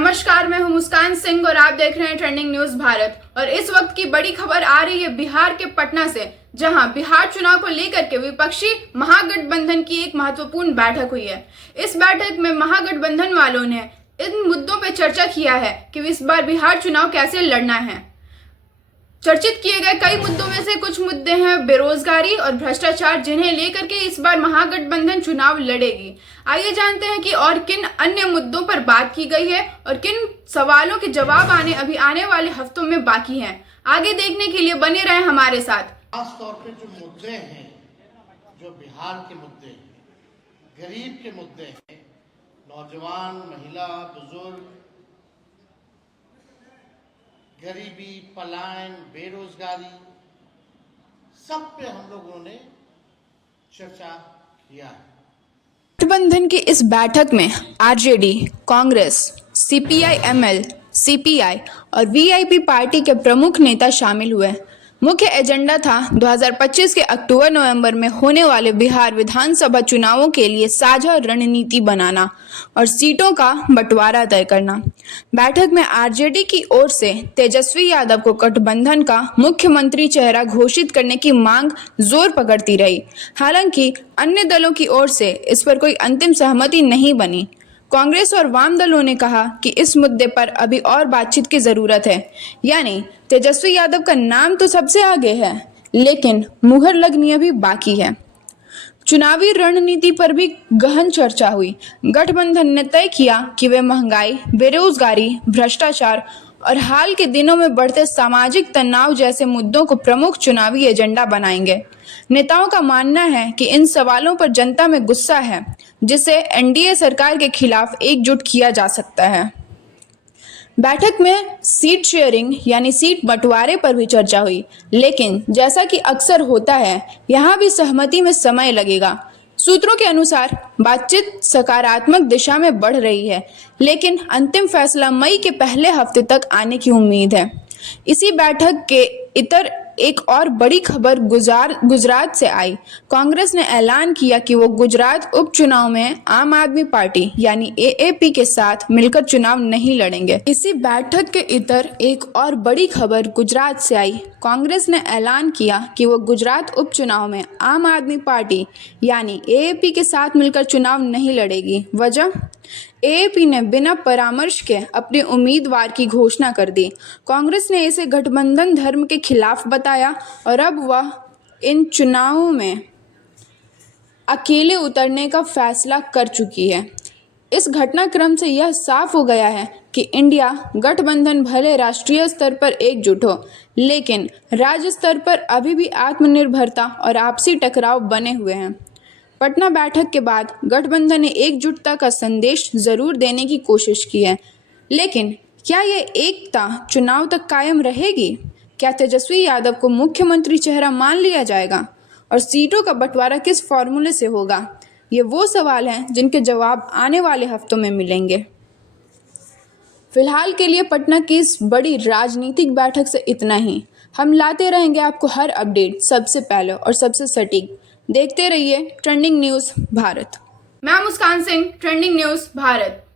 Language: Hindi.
नमस्कार, मैं हूं मुस्कान सिंह और आप देख रहे हैं ट्रेंडिंग न्यूज भारत। और इस वक्त की बड़ी खबर आ रही है बिहार के पटना से, जहां बिहार चुनाव को लेकर के विपक्षी महागठबंधन की एक महत्वपूर्ण बैठक हुई है। इस बैठक में महागठबंधन वालों ने इन मुद्दों पर चर्चा किया है कि इस बार बिहार चुनाव कैसे लड़ना है। चर्चित किए गए कई मुद्दों में से कुछ मुद्दे हैं बेरोजगारी और भ्रष्टाचार, जिन्हें लेकर के इस बार महागठबंधन चुनाव लड़ेगी। आइए जानते हैं कि और किन अन्य मुद्दों पर बात की गई है और किन सवालों के जवाब अभी आने वाले हफ्तों में बाकी हैं। आगे देखने के लिए बने रहें हमारे साथ। खास तौर पे जो मुद्दे हैं, जो बिहार के मुद्दे हैं, गरीब के मुद्दे हैं, नौजवान, महिला, बुजुर्ग, गरीबी, पलायन, बेरोजगारी, सब पे हम लोगों ने चर्चा किया है। गठबंधन की इस बैठक में आरजेडी, कांग्रेस, सीपीआई-एमएल, सीपीआई और वीआईपी पार्टी के प्रमुख नेता शामिल हुए। मुख्य एजेंडा था 2025 के अक्टूबर-नवंबर में होने वाले बिहार विधानसभा चुनावों के लिए साझा रणनीति बनाना और सीटों का बंटवारा तय करना। बैठक में आरजेडी की ओर से तेजस्वी यादव को गठबंधन का मुख्यमंत्री चेहरा घोषित करने की मांग जोर पकड़ती रही। हालांकि अन्य दलों की ओर से इस पर कोई अंतिम सहमति नहीं बनी। कांग्रेस और वाम दलों ने कहा कि इस मुद्दे पर अभी और बातचीत की जरूरत है, यानी तेजस्वी यादव का नाम तो सबसे आगे है, लेकिन मुहर लगनी अभी बाकी है। चुनावी रणनीति पर भी गहन चर्चा हुई। गठबंधन ने तय किया कि वे महंगाई, बेरोजगारी, भ्रष्टाचार और हाल के दिनों में बढ़ते सामाजिक तनाव जैसे मुद्दों को प्रमुख चुनावी एजेंडा बनाएंगे। नेताओं का मानना है कि इन सवालों पर जनता में गुस्सा है, जिसे एनडीए सरकार के खिलाफ एकजुट किया जा सकता है। बैठक में सीट शेयरिंग यानी सीट बंटवारे पर भी चर्चा हुई, लेकिन जैसा कि अक्सर होता है, यहाँ भी सहमति में समय लगेगा। सूत्रों के अनुसार बातचीत सकारात्मक दिशा में बढ़ रही है, लेकिन अंतिम फैसला मई के पहले हफ्ते तक आने की उम्मीद है। इसी बैठक के इतर एक और बड़ी खबर गुजरात से आई। कांग्रेस ने ऐलान किया कि वो गुजरात उपचुनाव में आम आदमी पार्टी यानी एएपी के साथ मिलकर चुनाव नहीं लड़ेंगे। इसी बैठक के इतर एक और बड़ी खबर गुजरात से आई। कांग्रेस ने ऐलान किया कि वो गुजरात उपचुनाव में आम आदमी पार्टी यानी एएपी के साथ मिलकर चुनाव नहीं लड़ेगी। वजह, एएपी ने बिना परामर्श के अपने उम्मीदवार की घोषणा कर दी। कांग्रेस ने इसे गठबंधन धर्म के खिलाफ बताया और अब वह इन चुनावों में अकेले उतरने का फैसला कर चुकी है। इस घटनाक्रम से यह साफ हो गया है कि इंडिया गठबंधन भले राष्ट्रीय स्तर पर एकजुट हो, लेकिन राज्य स्तर पर अभी भी आत्मनिर्भरता और आपसी टकराव बने हुए हैं। पटना बैठक के बाद गठबंधन ने एकजुटता का संदेश जरूर देने की कोशिश की है, लेकिन क्या ये एकता चुनाव तक कायम रहेगी? क्या तेजस्वी यादव को मुख्यमंत्री चेहरा मान लिया जाएगा और सीटों का बंटवारा किस फॉर्मूले से होगा? ये वो सवाल हैं जिनके जवाब आने वाले हफ्तों में मिलेंगे। फिलहाल के लिए पटना की इस बड़ी राजनीतिक बैठक से इतना ही। हम लाते रहेंगे आपको हर अपडेट सबसे पहले और सबसे सटीक। देखते रहिए ट्रेंडिंग न्यूज भारत। मैं मुस्कान सिंह, ट्रेंडिंग न्यूज भारत।